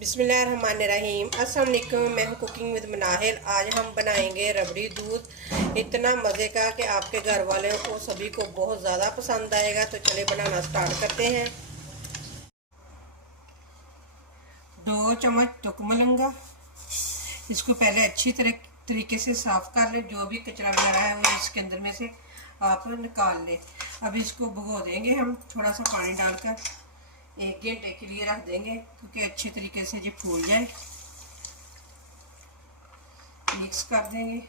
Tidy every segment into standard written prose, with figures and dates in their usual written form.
बिस्मिल्लाहिर्रहमानिर्रहीम। अस्सलाम वालेकुम। मैं हूँ कुकिंग विद मनाहिल। आज हम बनाएंगे रबड़ी दूध। इतना मज़े का कि आपके घर वालों को सभी को बहुत ज़्यादा पसंद आएगा। तो चले बनाना स्टार्ट करते हैं। 2 चम्मच तुक लूँगा। इसको पहले अच्छी तरीके से साफ़ कर ले। जो भी कचरा वगैरह है वो इसके अंदर में से आप निकाल ले। अब इसको भिगो देंगे हम थोड़ा सा पानी डालकर। 1 घंटे के लिए रख देंगे क्योंकि अच्छे तरीके से ये फूल जाए। मिक्स कर देंगे।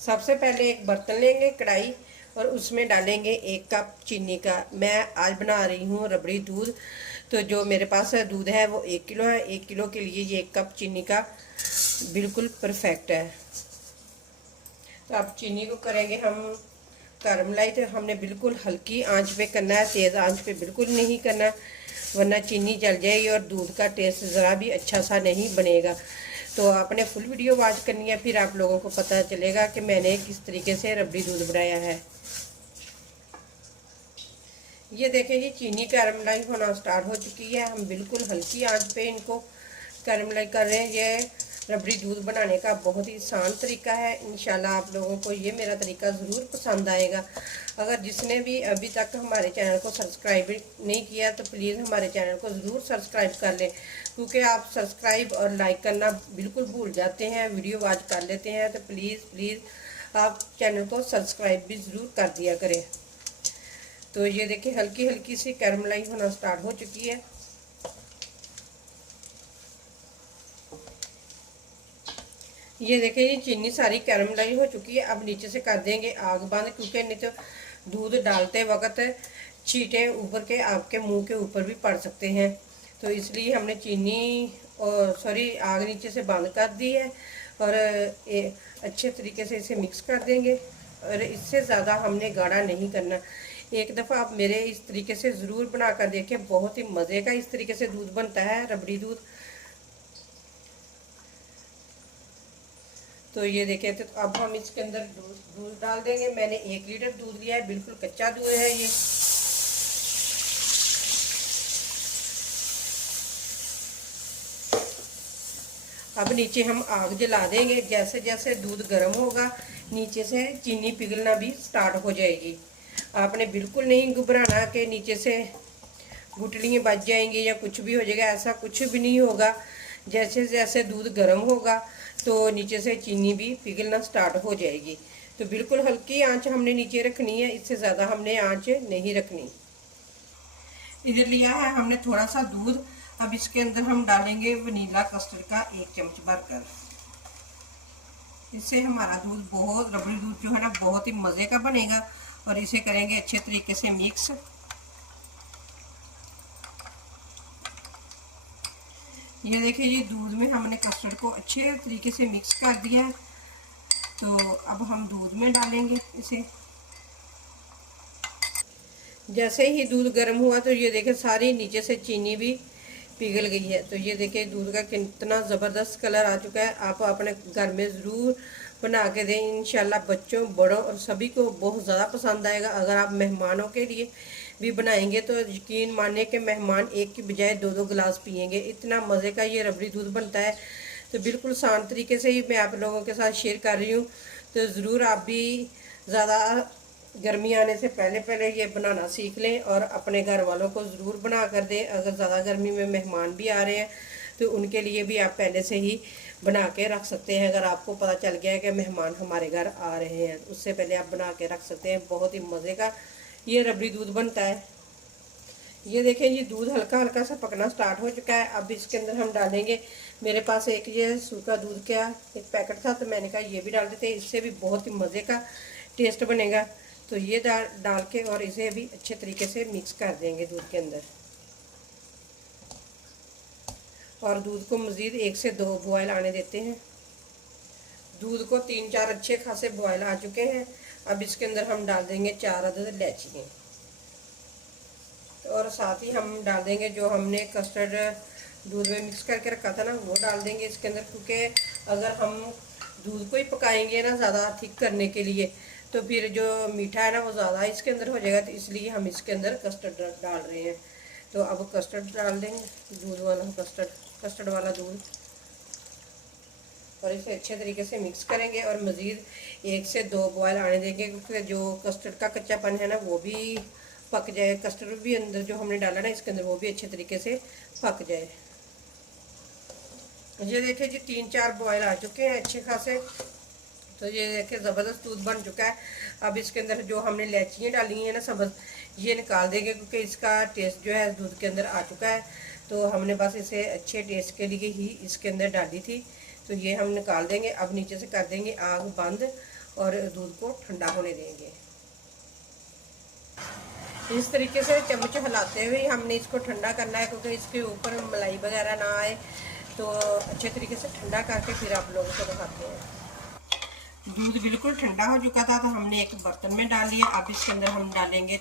सबसे पहले एक बर्तन लेंगे, कढ़ाई, और उसमें डालेंगे 1 कप चीनी का। मैं आज बना रही हूँ रबड़ी दूध। तो जो मेरे पास दूध है वो 1 किलो है। 1 किलो के लिए ये 1 कप चीनी का बिल्कुल परफेक्ट है। तो अब चीनी को करेंगे हम कैरमलाइज। तो हमने बिल्कुल हल्की आंच पे करना है, तेज़ आंच पे बिल्कुल नहीं करना, वरना चीनी जल जाएगी और दूध का टेस्ट ज़रा भी अच्छा सा नहीं बनेगा। तो आपने फुल वीडियो वॉच करनी है, फिर आप लोगों को पता चलेगा कि मैंने किस तरीके से रबड़ी दूध बनाया है। ये देखें जी, चीनी कैरमलाइज होना स्टार्ट हो चुकी है। हम बिल्कुल हल्की आंच पे इनको कैरमलाइज कर रहे हैं। ये रबड़ी दूध बनाने का बहुत ही आसान तरीका है। इंशाल्लाह आप लोगों को ये मेरा तरीका ज़रूर पसंद आएगा। अगर जिसने भी अभी तक हमारे चैनल को सब्सक्राइब नहीं किया तो प्लीज़ हमारे चैनल को ज़रूर सब्सक्राइब कर लें, क्योंकि आप सब्सक्राइब और लाइक करना बिल्कुल भूल जाते हैं, वीडियो वॉच कर लेते हैं। तो प्लीज़ आप चैनल को सब्सक्राइब भी ज़रूर कर दिया करें। तो ये देखिए, हल्की हल्की सी कैरमलाइज होना स्टार्ट हो चुकी है। ये देखिए, ये चीनी सारी कैरमलाइज हो चुकी है। अब नीचे से कर देंगे आग बंद, क्योंकि नहीं तो दूध डालते वक्त छींटे ऊपर के आपके मुंह के ऊपर भी पड़ सकते हैं। तो इसलिए हमने चीनी और आग नीचे से बंद कर दी है। और अच्छे तरीके से इसे मिक्स कर देंगे। और इससे ज़्यादा हमने गाढ़ा नहीं करना। एक दफ़ा आप मेरे इस तरीके से ज़रूर बना कर देखें, बहुत ही मज़े का इस तरीके से दूध बनता है, रबड़ी दूध। तो ये देखें, तो अब हम इसके अंदर दूध डाल देंगे। मैंने 1 लीटर दूध लिया है, बिल्कुल कच्चा दूध है ये। अब नीचे हम आग जला देंगे। जैसे जैसे दूध गर्म होगा, नीचे से चीनी पिघलना भी स्टार्ट हो जाएगी। आपने बिल्कुल नहीं घबराना कि नीचे से गुठलियाँ बच जाएंगी या कुछ भी हो जाएगा, ऐसा कुछ भी नहीं होगा। जैसे जैसे दूध गर्म होगा तो नीचे से चीनी भी पिघलना स्टार्ट हो जाएगी। तो बिल्कुल हल्की आंच हमने नीचे रखनी है, इससे ज़्यादा हमने आंच नहीं रखनी। इधर लिया है हमने थोड़ा सा दूध। अब इसके अंदर हम डालेंगे वनीला कस्टर्ड का 1 चम्मच भरकर। इससे हमारा दूध रबड़ी दूध जो है ना, बहुत ही मज़े का बनेगा। और इसे करेंगे अच्छे तरीके से मिक्स। ये देखिए, ये दूध में हमने कस्टर्ड को अच्छे तरीके से मिक्स कर दिया है। तो अब हम दूध में डालेंगे इसे। जैसे ही दूध गर्म हुआ तो ये देखिए, सारी नीचे से चीनी भी पिघल गई है। तो ये देखिए, दूध का कितना ज़बरदस्त कलर आ चुका है। आप अपने घर में ज़रूर बना के दें। इंशाल्लाह बच्चों, बड़ों और सभी को बहुत ज़्यादा पसंद आएगा। अगर आप मेहमानों के लिए भी बनाएंगे तो यकीन मानिए कि मेहमान एक की बजाय 2-2 गिलास पिएंगे। इतना मज़े का ये रबड़ी दूध बनता है। तो बिल्कुल आसान तरीके से ही मैं आप लोगों के साथ शेयर कर रही हूँ। तो ज़रूर आप भी ज़्यादा गर्मी आने से पहले पहले ये बनाना सीख लें और अपने घर वालों को ज़रूर बना कर दें। अगर ज़्यादा गर्मी में मेहमान भी आ रहे हैं तो उनके लिए भी आप पहले से ही बना के रख सकते हैं। अगर आपको पता चल गया है कि मेहमान हमारे घर आ रहे हैं, उससे पहले आप बना के रख सकते हैं। बहुत ही मज़े का ये रबड़ी दूध बनता है। ये देखें, ये दूध हल्का हल्का सा पकना स्टार्ट हो चुका है। अब इसके अंदर हम डालेंगे, मेरे पास एक ये सूखा दूध का एक पैकेट था तो मैंने कहा ये भी डाल देते हैं, इससे भी बहुत ही मज़े का टेस्ट बनेगा। तो ये डाल के और इसे भी अच्छे तरीके से मिक्स कर देंगे दूध के अंदर। और दूध को मज़ीद 1 से 2 बॉयल आने देते हैं। दूध को 3-4 अच्छे खासे बॉयल आ चुके हैं। अब इसके अंदर हम डाल देंगे 4 अदद इलायची। और साथ ही हम डाल देंगे जो हमने कस्टर्ड दूध में मिक्स करके रखा था ना, वो डाल देंगे इसके अंदर। क्योंकि अगर हम दूध को ही पकाएंगे ना ज़्यादा थिक करने के लिए, तो फिर जो मीठा है ना वो ज़्यादा इसके अंदर हो जाएगा, तो इसलिए हम इसके अंदर कस्टर्ड डाल रहे हैं। तो अब कस्टर्ड डाल देंगे, दूध वाला कस्टर्ड वाला दूध, और इसे अच्छे तरीके से मिक्स करेंगे और मज़ीद 1 से 2 बॉयल आने देंगे, क्योंकि जो कस्टर्ड का कच्चापन है ना वो भी पक जाए, कस्टर्ड भी अंदर जो हमने डाला ना इसके अंदर वो भी अच्छे तरीके से पक जाए। ये देखिए जी 3-4 बॉयल आ चुके हैं अच्छे खासे। तो ये देखिए ज़बरदस्त दूध बन चुका है। अब इसके अंदर जो हमने इलायचियाँ डाली हैं ना सब्ज़, ये निकाल देंगे, क्योंकि इसका टेस्ट जो है दूध के अंदर आ चुका है। तो हमने बस इसे अच्छे टेस्ट के लिए ही इसके अंदर डाली थी, तो ये हम निकाल देंगे। अब नीचे से कर देंगे आग बंद और दूध को ठंडा होने देंगे। इस तरीके से चम्मच हिलाते हुए हमने इसको ठंडा करना है, क्योंकि इसके ऊपर मलाई वगैरह ना आए। तो अच्छे तरीके से ठंडा करके फिर आप लोगों को दिखाते हैं। दूध बिल्कुल ठंडा हो चुका था, तो हमने एक बर्तन में डाल लिया। अब इसके अंदर हम डालेंगे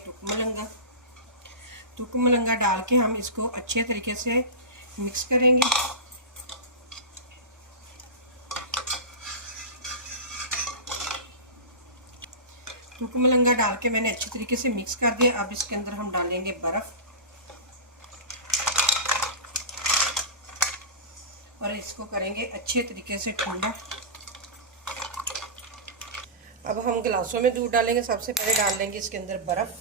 तुक मलंगा डाल के हम इसको अच्छे तरीके से मिक्स करेंगे। तुक मलंगा डाल के मैंने अच्छे तरीके से मिक्स कर दिया। अब इसके अंदर हम डालेंगे बर्फ़ और इसको करेंगे अच्छे तरीके से ठंडा। अब हम गिलासों में दूध डालेंगे। सबसे पहले डाल लेंगे इसके अंदर बर्फ़।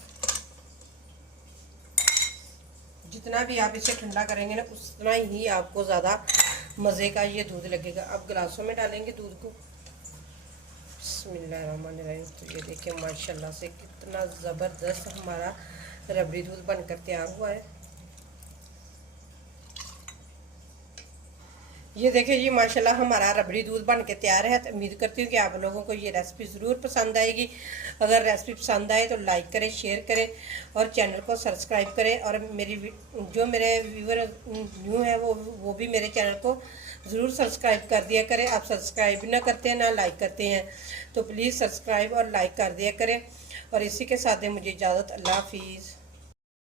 जितना भी आप इसे ठंडा करेंगे ना उतना ही आपको ज़्यादा मज़े का ये दूध लगेगा। अब गिलासों में डालेंगे दूध को। बिस्मिल्लाहिर्रहमानिर्रहीम। तो ये देखिए माशाल्लाह से कितना ज़बरदस्त हमारा रबड़ी दूध बनकर तैयार हुआ है। ये देखिए जी माशाल्लाह हमारा रबड़ी दूध बन के तैयार है। तो उम्मीद करती हूँ कि आप लोगों को ये रेसिपी ज़रूर पसंद आएगी। अगर रेसिपी पसंद आए तो लाइक करें, शेयर करें और चैनल को सब्सक्राइब करें। और मेरे व्यूवर न्यू है वो भी मेरे चैनल को ज़रूर सब्सक्राइब कर दिया करें। आप सब्सक्राइब ना करते हैं ना लाइक करते हैं, तो प्लीज़ सब्सक्राइब और लाइक कर दिया करें। और इसी के साथ मुझे इजाज़त, अल्लाह हाफिज़।